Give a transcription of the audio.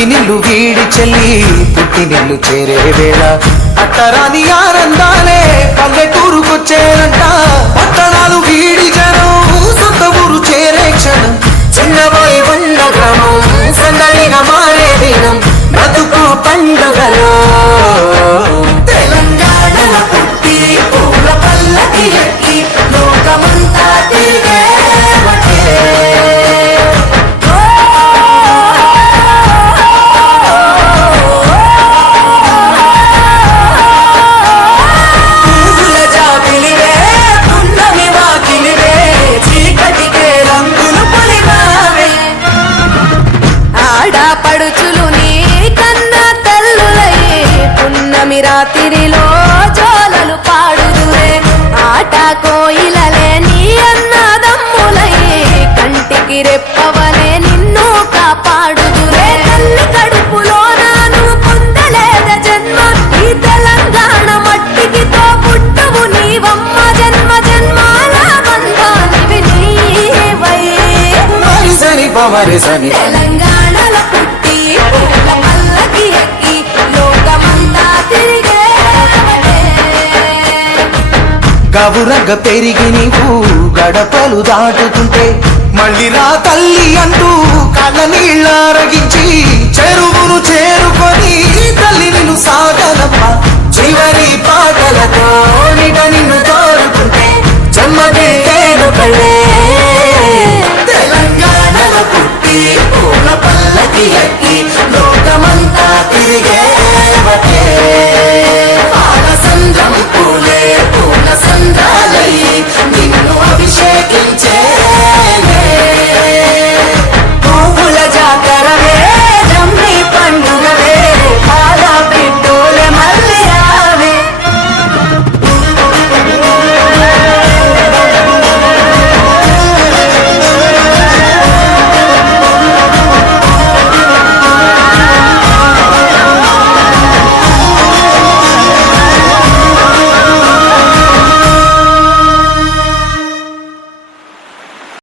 మెట్టినిల్లు వీడి చెల్లి పుట్టినిల్లు చేరే వేళ అట్టరాని ఆనందాలే పల్లెటూరుకొచ్చేనంట. పట్టణాలు వీడి జనం సొంత ఊరు చేరే క్షణం చిన్నబోయి బండ గ్రామం సందడిగా మారే దినం బ్రతుకు పండుగలో తెలంగాణలో పుట్టి పూల పల్లకి ఎక్కి లోకమంతా తిరిగే రాత్రిలో జోలలు పాడుదురే ఆట కోయిలలే నీ అన్నదమ్ములై కంటికి రెప్పవలే నిన్ను కాపాడుదురే. తల్లి కడుపులో నాను పొందలేద జన్మ ఈ తెలంగాణ మట్టికి తో పుట్టవు నీవమ్మ జన్మ జన్మాల బంధానివి నీవై. సని పవరి సని తెలంగాణలో పుట్టి పూల పల్లకి ఎక్కి లోకమంతా గవురగ పెరిగి నీవు గడపలు దాటుతుంటే మళ్ళీ రా తల్లి అంటూ కళ్ళ నీళ్ళ రగించి చెరు